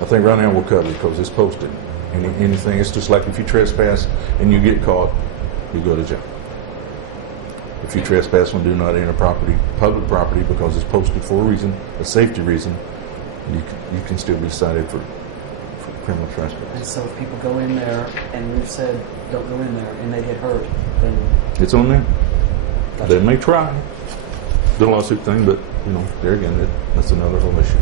I think right now we'll cover it because it's posted. Anything, it's just like if you trespass and you get caught, you go to jail. If you trespass and do not enter public property because it's posted for a reason, a safety reason, you can still be cited for criminal trespass. And so if people go in there and we've said don't go in there and they get hurt, then it's on them. Gotcha. They may try the lawsuit thing, but there again, that's another whole issue.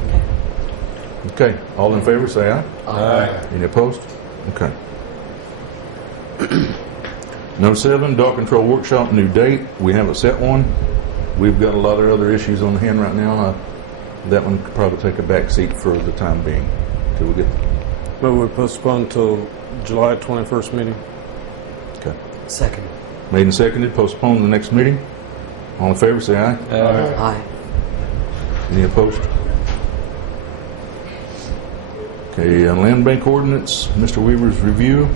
Okay, all in favor, say aye. Aye. Any opposed? Okay. Number 7, dog control workshop, new date. We haven't set one. We've got a lot of other issues on hand right now. That one could probably take a back seat for the time being till we get. But we postpone till July 21st meeting. Okay. second. Made and seconded, postpone to the next meeting. All in favor, say aye. Aye. Any opposed? Okay, land bank ordinance, Mr. Weaver's review.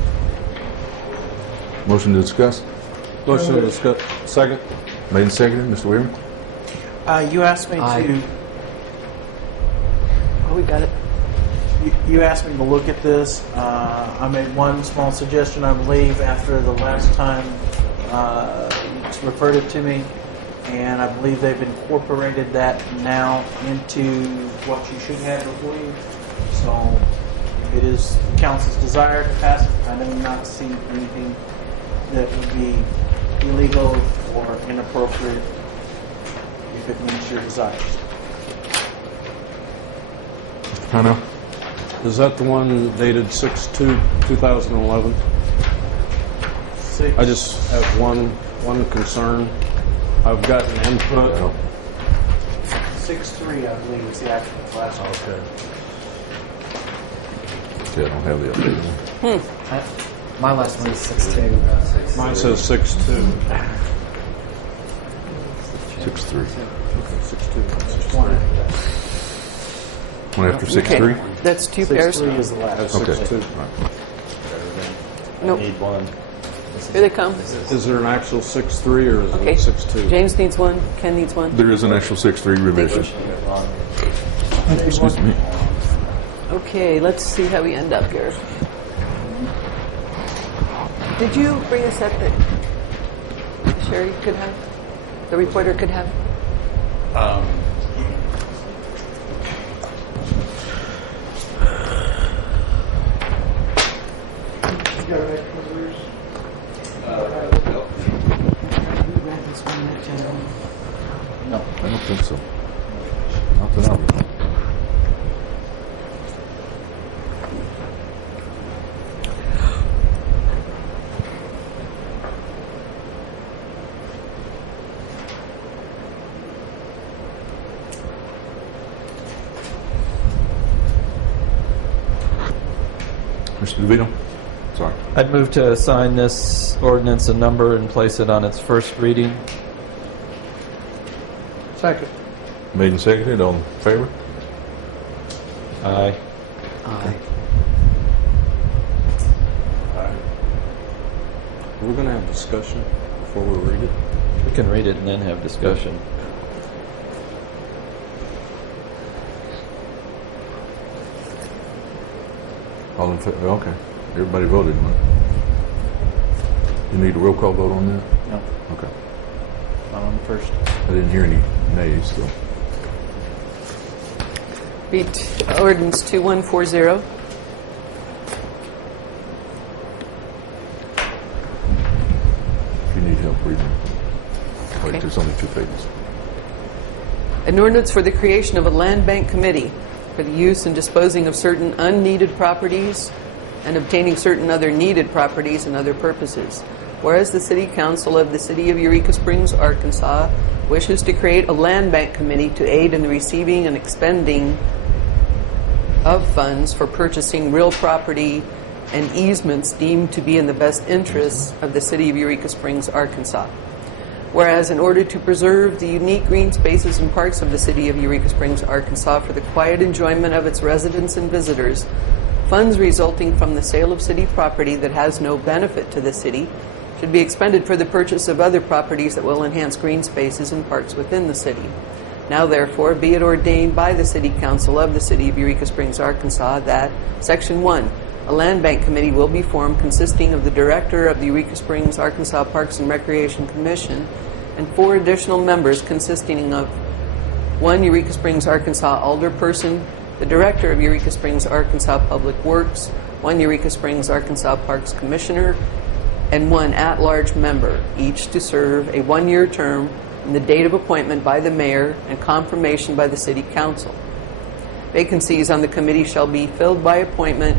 Motion to discuss. Motion to discuss. Second. Made and seconded, Mr. Weaver. You asked me Aye. to. Oh, we got it. You asked me to look at this. I made one small suggestion, I believe, after the last time you referred it to me, and I believe they've incorporated that now into what you should have before you. So, if it is council's desire to pass it, I do not see anything that would be illegal or inappropriate if it meets your desires. Mr. Parnell. Is that the one dated 6/2/2011? I just have one concern. I've got an input. 6/3, I believe, is the actual last one. Okay. Yeah, I don't have the updated one. My last one is 6-2. Mine says 6/2. 6-3. Okay, 6/2. One after 6-3? That's two pairs. 6/3 is the last. That's Okay. 6/2. Nope. Need one. Here they come. Is there an actual 6/3 or is Okay. it 6/2? James needs one. Ken needs one. There is an actual 6-3 revision. Excuse me. Okay, let's see how we end up here. Did you bring a set that Sherry could have? The reporter could have? No, I don't think so. Not that I know. Mr. DeVito? Sorry. I'd move to assign this ordinance a number and place it on its first reading. Second. Made and seconded, all in favor? Aye. Aye. We're going to have discussion before we read it. We can read it and then have discussion. All in favor? Okay. Everybody voted, huh? You need a roll call vote on that? No, Okay. not on the first. I didn't hear any nays, so. Read ordinance 2140. If you need help reading. Wait, Okay. there's only 2 pages. An ordinance for the creation of a land bank committee for the use and disposing of certain unneeded properties and obtaining certain other needed properties and other purposes. Whereas the City Council of the City of Eureka Springs, Arkansas, wishes to create a land bank committee to aid in the receiving and expending of funds for purchasing real property and easements deemed to be in the best interests of the City of Eureka Springs, Arkansas. Whereas in order to preserve the unique green spaces and parks of the City of Eureka Springs, Arkansas for the quiet enjoyment of its residents and visitors, funds resulting from the sale of city property that has no benefit to the city should be expended for the purchase of other properties that will enhance green spaces and parks within the city. Now therefore be it ordained by the City Council of the City of Eureka Springs, Arkansas that Section 1, a land bank committee will be formed consisting of the director of the Eureka Springs, Arkansas Parks and Recreation Commission and 4 additional members consisting of 1 Eureka Springs, Arkansas alderperson, the director of Eureka Springs, Arkansas Public Works, 1 Eureka Springs, Arkansas Parks Commissioner, and 1 at-large member, each to serve a 1-year term from the date of appointment by the mayor and confirmation by the City Council. Vacancies on the committee shall be filled by appointment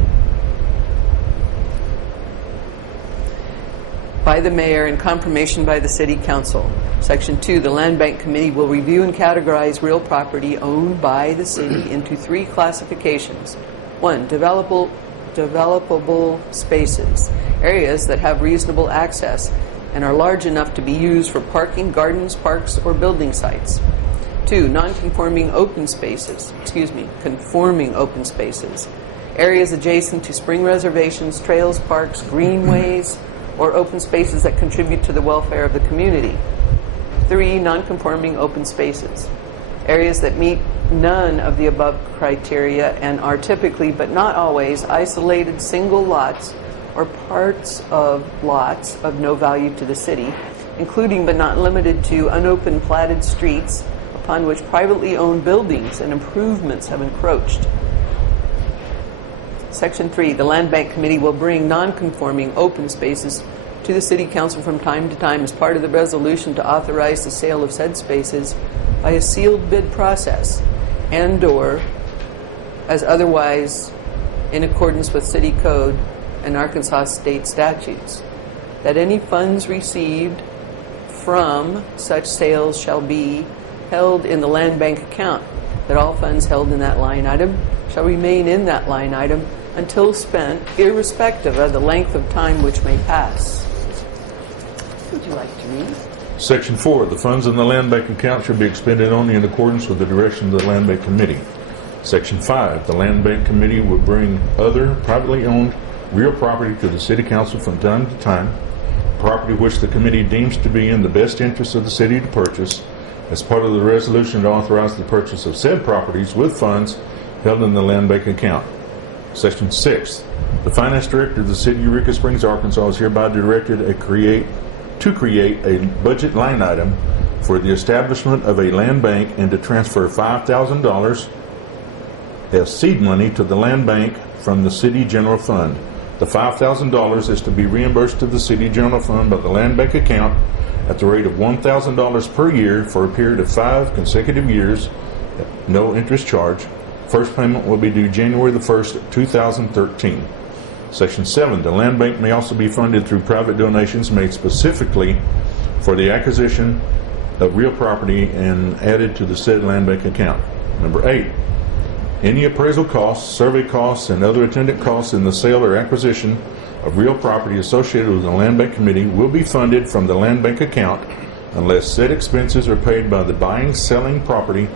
by the mayor and confirmation by the City Council. Section 2, the Land Bank Committee will review and categorize real property owned by the city into 3 classifications. 1, developable spaces, areas that have reasonable access and are large enough to be used for parking, gardens, parks, or building sites. 2, conforming open spaces, areas adjacent to spring reservations, trails, parks, greenways, or open spaces that contribute to the welfare of the community. 3, non-conforming open spaces, areas that meet none of the above criteria and are typically, but not always, isolated single lots or parts of lots of no value to the city, including but not limited to unopened platted streets upon which privately owned buildings and improvements have encroached. Section 3, the Land Bank Committee will bring non-conforming open spaces to the City Council from time to time as part of the resolution to authorize the sale of said spaces by a sealed bid process and/or as otherwise in accordance with City Code and Arkansas state statutes. That any funds received from such sales shall be held in the land bank account. That all funds held in that line item shall remain in that line item until spent, irrespective of the length of time which may pass. Would you like to read? Section 4, the funds in the land bank account shall be expended only in accordance with the direction of the land bank committee. Section 5, the land bank committee will bring other privately owned real property to the City Council from time to time, property which the committee deems to be in the best interest of the city to purchase, as part of the resolution to authorize the purchase of said properties with funds held in the land bank account. Section 6, the finance director of the City of Eureka Springs, Arkansas is hereby directed to create a budget line item for the establishment of a land bank and to transfer $5,000 as seed money to the land bank from the city general fund. The $5,000 is to be reimbursed to the city general fund by the land bank account at the rate of $1,000 per year for a period of 5 consecutive years, no interest charge. First payment will be due January the 1st, 2013. Section 7, the land bank may also be funded through private donations made specifically for the acquisition of real property and added to the said land bank account. Number 8, any appraisal costs, survey costs, and other attendant costs in the sale or acquisition of real property associated with the land bank committee will be funded from the land bank account unless said expenses are paid by the party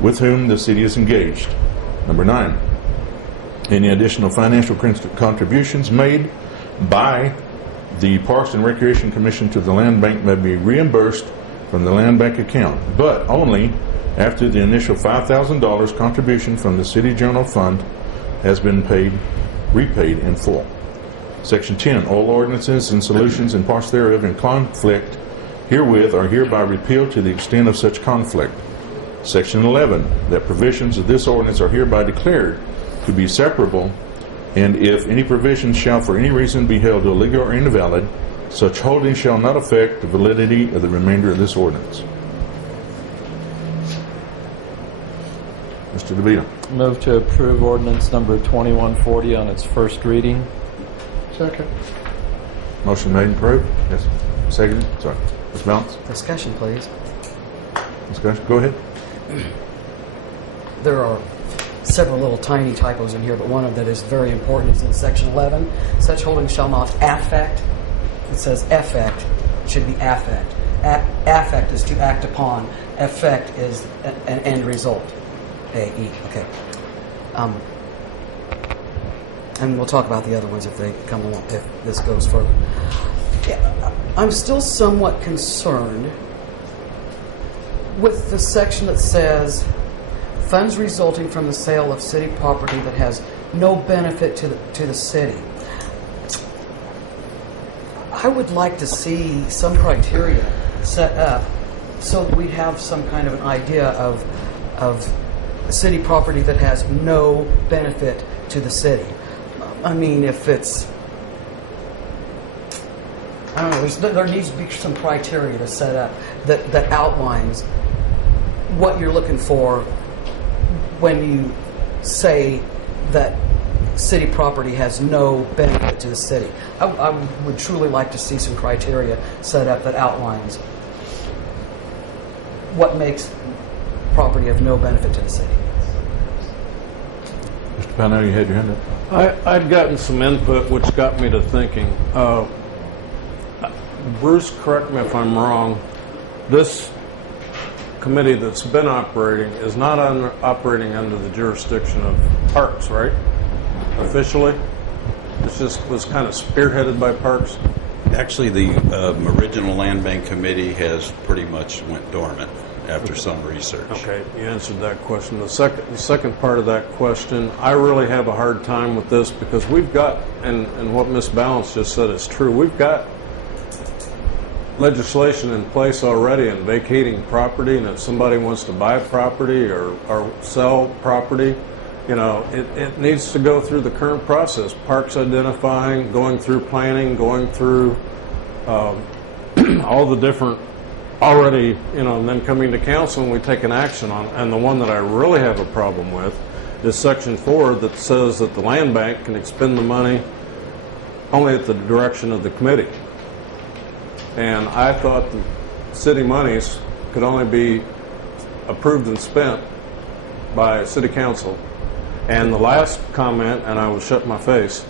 with whom the city is engaged. Number 9, any additional financial contributions made by the Parks and Recreation Commission to the land bank may be reimbursed from the land bank account, but only after the initial $5,000 contribution from the city general fund has been repaid in full. Section 10, all ordinances and solutions and parts thereof in conflict herewith are hereby repealed to the extent of such conflict. Section 11, that provisions of this ordinance are hereby declared to be separable, and if any provision shall for any reason be held illegal or invalid, such holding shall not affect the validity of the remainder of this ordinance. Mr. DeVito. Move to approve ordinance number 2140 on its first reading. Second. Motion made and approved. Yes. Seconded. Sorry. Ms. Balance. Discussion, please. Discussion. Go ahead. There are several little tiny typos in here, but one of that is very important. It's in section 11. Such holdings shall not affect. It says effect. It should be affect. Affect is to act upon. Effect is an end result. A-E. Okay. And we'll talk about the other ones if they come along, if this goes further. Yeah, I'm still somewhat concerned with the section that says funds resulting from the sale of city property that has no benefit to the city, I would like to see some criteria set up so that we have some kind of an idea of city property that has no benefit to the city. I mean, if it's, I don't know, there needs to be some criteria to set up that outlines what you're looking for when you say that city property has no benefit to the city. I would truly like to see some criteria set up that outlines what makes property of no benefit to the city. Mr. Pownell, you had your hand up. I'd gotten some input which got me to thinking. Bruce, correct me if I'm wrong, this committee that's been operating is not operating under the jurisdiction of Parks, right? Officially? It just was kind of spearheaded by Parks? Actually, the original Land Bank Committee has pretty much went dormant after some research. Okay, you answered that question. The second part of that question, I really have a hard time with this because we've got, and what Ms. Balance just said is true, we've got legislation in place already on vacating property, and if somebody wants to buy property or sell property, you know, it needs to go through the current process. Parks identifying, going through planning, going through all the different already, you know, and then coming to council and we take an action on. And the one that I really have a problem with is Section 4 that says that the land bank can expend the money only at the direction of the committee. And I thought the city monies could only be approved and spent by city council. And the last comment, and I will shut my face,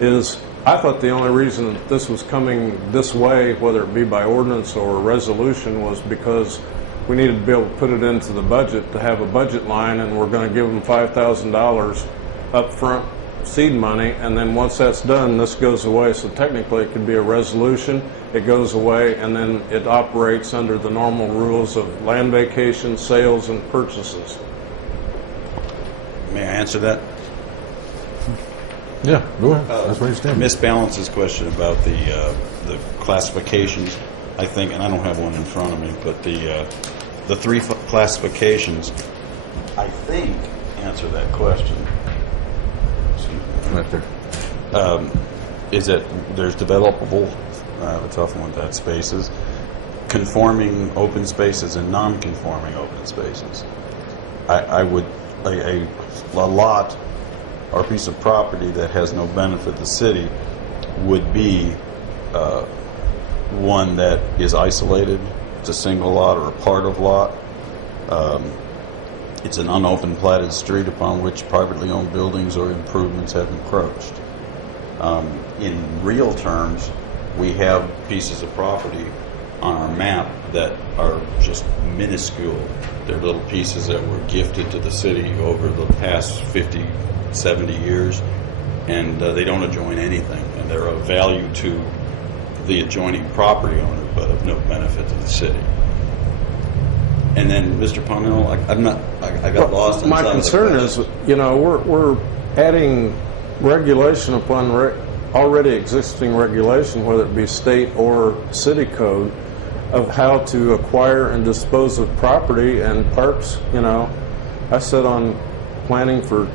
is I thought the only reason that this was coming this way, whether it be by ordinance or resolution, was because we needed to be able to put it into the budget to have a budget line, and we're going to give them $5,000 up front seed money, and then once that's done, this goes away. So technically it could be a resolution, it goes away, and then it operates under the normal rules of land vacation, sales, and purchases. May I answer that? Yeah, go ahead. That's where you stand. Ms. Balance's question about the classifications, I think, and I don't have one in front of me, but the three classifications, I think, answer that question. Right there. Is that there's developable, a tough one with that, spaces, conforming open spaces, and non-conforming open spaces. I would, a lot or piece of property that has no benefit to the city would be one that is isolated. It's a single lot or a part of lot. It's an unopened platted street upon which privately owned buildings or improvements have encroached. In real terms, we have pieces of property on our map that are just minuscule. They're little pieces that were gifted to the city over the past 50, 70 years, and they don't adjoin anything, and they're of value to the adjoining property owner, but of no benefit to the city. And then, Mr. Pownell, I got lost in my concern is, you know, we're adding regulation upon already existing regulation, whether it be state or city code, of how to acquire and dispose of property. And Parks, you know, I sat on planning for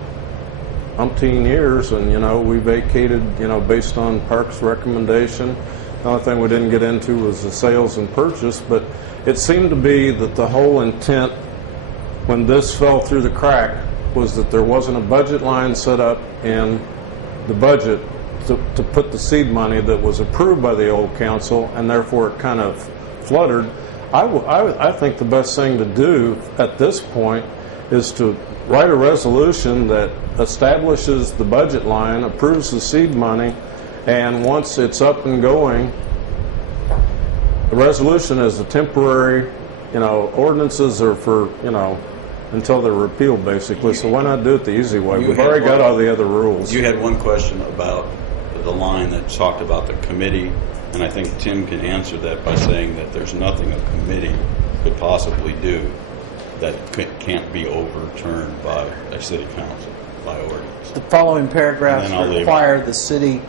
umpteen years, and, you know, we vacated, you know, based on Parks' recommendation. The only thing we didn't get into was the sales and purchase, but it seemed to be that the whole intent when this fell through the crack was that there wasn't a budget line set up in the budget to put the seed money that was approved by the old council, and therefore it kind of fluttered. I think the best thing to do at this point is to write a resolution that establishes the budget line, approves the seed money, and once it's up and going, the resolution is a temporary, you know, ordinances are for, you know, until they're repealed, basically. So why not do it the easy way? We've already got all the other rules. You had one question about the line that talked about the committee, and I think Tim can answer that by saying that there's nothing a committee could possibly do that can't be overturned by a city council, by ordinance. The following paragraphs And then I'll leave require the city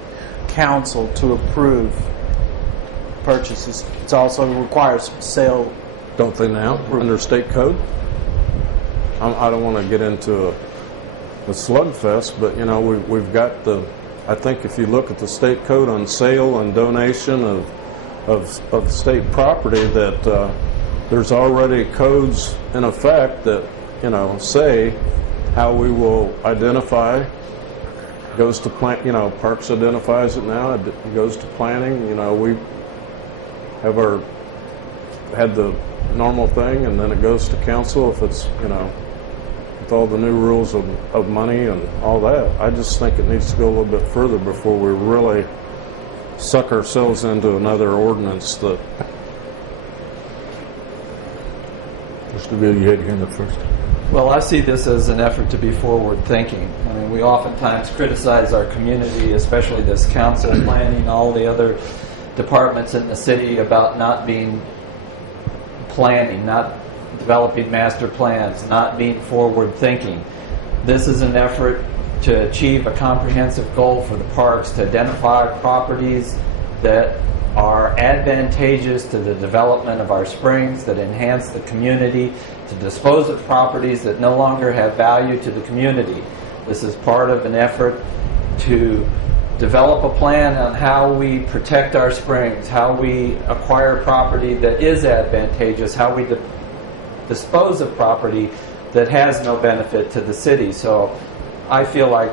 council to approve purchases. It also requires sale. Don't they now, under state code? I don't want to get into a slugfest, but, you know, we've got the, I think if you look at the state code on sale and donation of state property, that there's already codes in effect that, you know, say how we will identify. Goes to plant, you know, Parks identifies it now. It goes to planning. You know, we have had the normal thing, and then it goes to council if it's, you know, with all the new rules of money and all that. I just think it needs to go a little bit further before we really suck ourselves into another ordinance that. Mr. Bill, you had your hand up first. Well, I see this as an effort to be forward-thinking. I mean, we oftentimes criticize our community, especially this council, planning, all the other departments in the city about not being planning, not developing master plans, not being forward-thinking. This is an effort to achieve a comprehensive goal for the parks, to identify properties that are advantageous to the development of our springs, that enhance the community, to dispose of properties that no longer have value to the community. This is part of an effort to develop a plan on how we protect our springs, how we acquire property that is advantageous, how we dispose of property that has no benefit to the city. So I feel like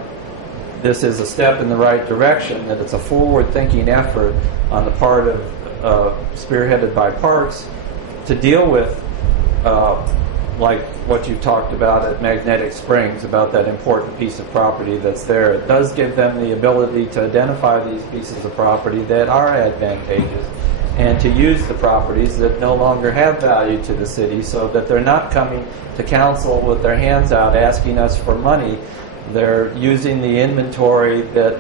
this is a step in the right direction, that it's a forward-thinking effort on the part of, spearheaded by Parks, to deal with, like what you talked about at Magnetic Springs, about that important piece of property that's there. It does give them the ability to identify these pieces of property that are advantageous, and to use the properties that no longer have value to the city, so that they're not coming to council with their hands out asking us for money. They're using the inventory that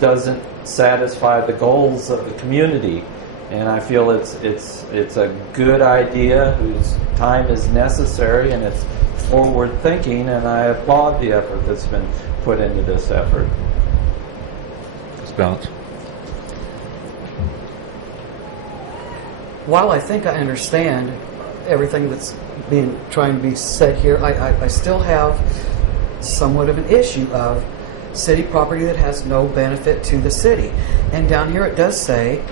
doesn't satisfy the goals of the community. And I feel it's a good idea whose time is necessary, and it's forward thinking, and I applaud the effort that's been put into this effort. Ms. Balance. While I think I understand everything that's trying to be said here, I still have somewhat of an issue of city property that has no benefit to the city. And down here it does say,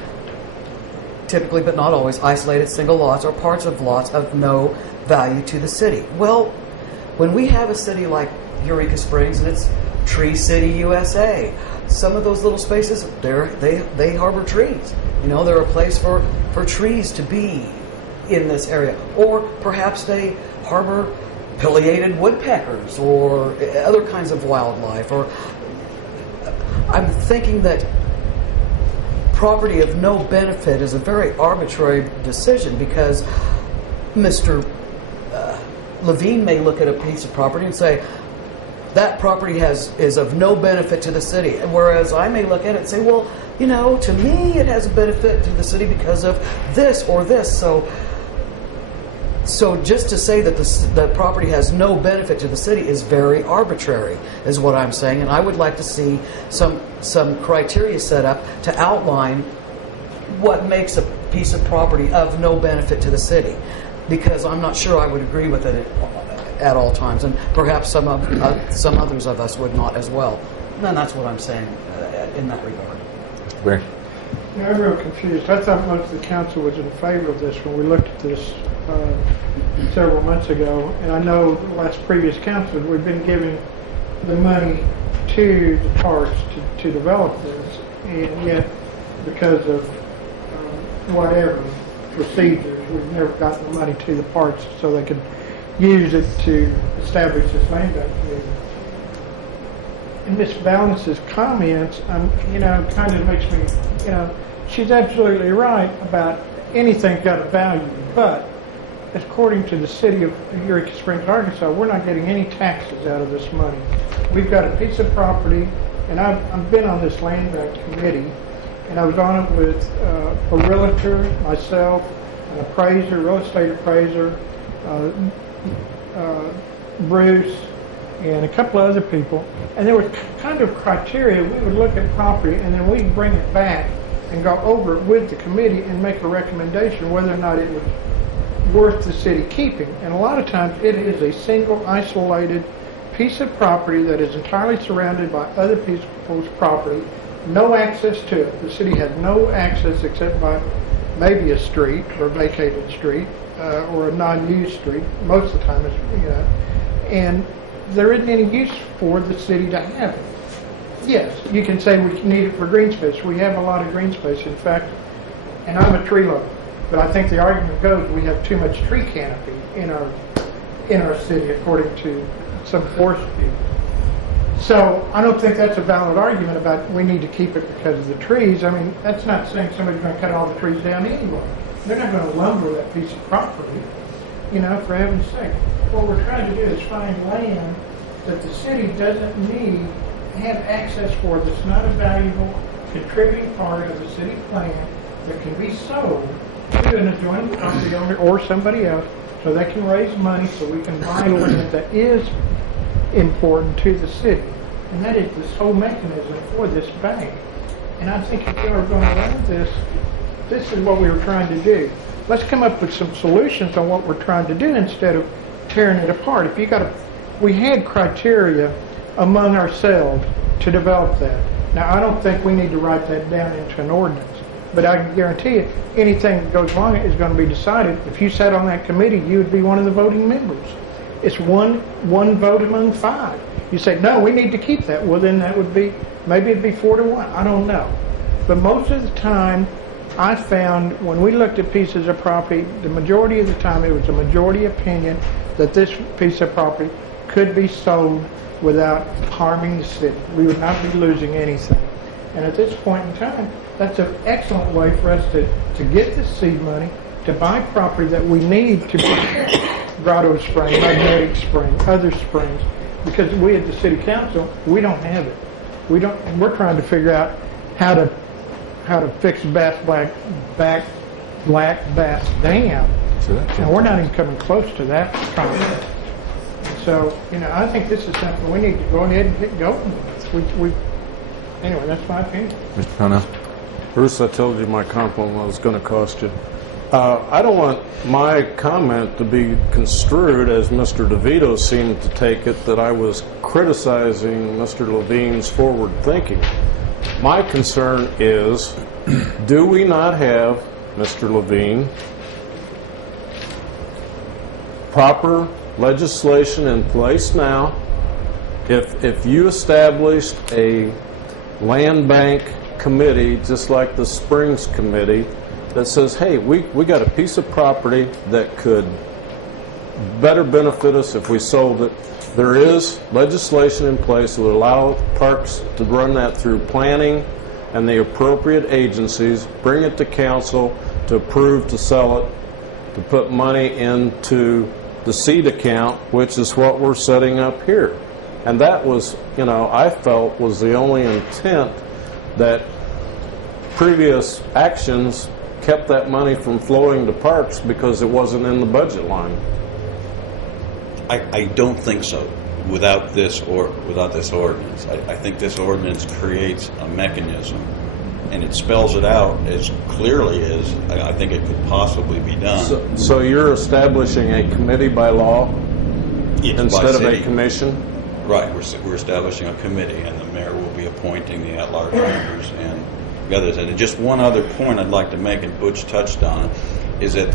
typically but not always, isolated single lots or parts of lots of no value to the city. Well, when we have a city like Eureka Springs and it's Tree City, USA, some of those little spaces, they harbor trees. You know, they're a place for trees to be in this area. Or perhaps they harbor pileated woodpeckers or other kinds of wildlife. Or I'm thinking that property of no benefit is a very arbitrary decision, because Mr. Levine may look at a piece of property and say, that property is of no benefit to the city. Whereas I may look at it and say, well, you know, to me it has a benefit to the city because of this or this. So just to say that the property has no benefit to the city is very arbitrary, is what I'm saying. And I would like to see some criteria set up to outline what makes a piece of property of no benefit to the city, because I'm not sure I would agree with it at all times, and perhaps some others of us would not as well. And that's what I'm saying in that regard. Mr. Barry. Yeah, I'm real confused. I thought most of the council was in favor of this when we looked at this several months ago, and I know the last previous council, we've been giving the money to the parks to develop this, and yet because of whatever procedures, we've never gotten the money to the parks so they could use it to establish this land bank committee. And Ms. Balance's comments, kind of makes me, she's absolutely right about anything's got a value, but according to the city of Eureka Springs, Arkansas, we're not getting any taxes out of this money. We've got a piece of property, and I've been on this land bank committee, and I was on it with a realtor, myself, an appraiser, real estate appraiser, Bruce, and a couple of other people, and there was kind of criteria. We would look at property, and then we'd bring it back and go over it with the committee and make a recommendation whether or not it was worth the city keeping. And a lot of times it is a single isolated piece of property that is entirely surrounded by other people's property, no access to it. The city has no access except by maybe a street or a vacated street or a non-used street. Most of the time it's, and there isn't any use for the city to have it. Yes, you can say we need it for green space. We have a lot of green space. In fact, and I'm a tree lover, but I think the argument goes we have too much tree canopy in our city, according to some forest people. So I don't think that's a valid argument about we need to keep it because of the trees. I mean, that's not saying somebody's going to cut all the trees down anyway. They're not going to lumber that piece of property, for heaven's sake. What we're trying to do is find land that the city doesn't need to have access for, that's not a valuable contributing part of the city plan that can be sold to an adjoining property owner or somebody else so they can raise money so we can buy land that is important to the city. And that is this whole mechanism for this bank. And I think if you are going to learn this is what we were trying to do. Let's come up with some solutions on what we're trying to do instead of tearing it apart. If you we had criteria among ourselves to develop that. Now, I don't think we need to write that down into an ordinance, but I can guarantee you anything that goes wrong is going to be decided. If you sat on that committee, you would be one of the voting members. It's one vote among 5. You say, no, we need to keep that. Well, then that would be, maybe it'd be 4-1. I don't know. But most of the time, I found when we looked at pieces of property, the majority of the time it was a majority opinion that this piece of property could be sold without harming the city. We would not be losing anything. And at this point in time, that's an excellent way for us to get the seed money, to buy property that we need to protect Grotto Spring, Magnetic Spring, other springs, because we at the city council, we don't have it. And we're trying to figure out how to fix Black Bass Dam. And we're not even coming close to that problem. So, I think this is something we need to go ahead and get going with. Anyway, that's my opinion. Mr. Connell? Bruce, I told you my compliment was going to cost you. I don't want my comment to be construed as Mr. DeVito seemed to take it, that I was criticizing Mr. Levine's forward thinking. My concern is, do we not have, Mr. Levine, proper legislation in place now? If you established a land bank committee, just like the Springs Committee, that says, hey, we got a piece of property that could better benefit us if we sold it. There is legislation in place that would allow parks to run that through planning and the appropriate agencies, bring it to council to approve to sell it, to put money into the seed account, which is what we're setting up here. And that was, I felt was the only intent, that previous actions kept that money from flowing to parks because it wasn't in the budget line. I don't think so. Without this ordinance, I think this ordinance creates a mechanism, and it spells it out as clearly as I think it could possibly be done. So you're establishing a committee by law instead of a commission? Right. We're establishing a committee, and the mayor will be appointing the at-large members and the others. And just one other point I'd like to make, and Butch touched on it, is that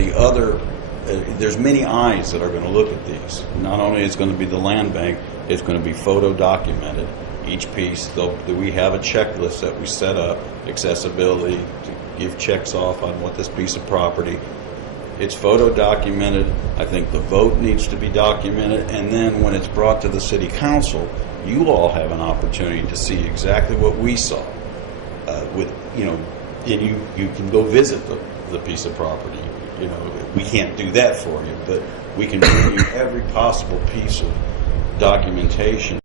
there's many eyes that are going to look at these. Not only is it going to be the land bank, it's going to be photo documented. Each piece, we have a checklist that we set up, accessibility, to give checks off on what this piece of property. It's photo documented. I think the vote needs to be documented, and then when it's brought to the city council, you all have an opportunity to see exactly what we saw. And you can go visit the piece of property. We can't do that for you, but we can bring you every possible piece of documentation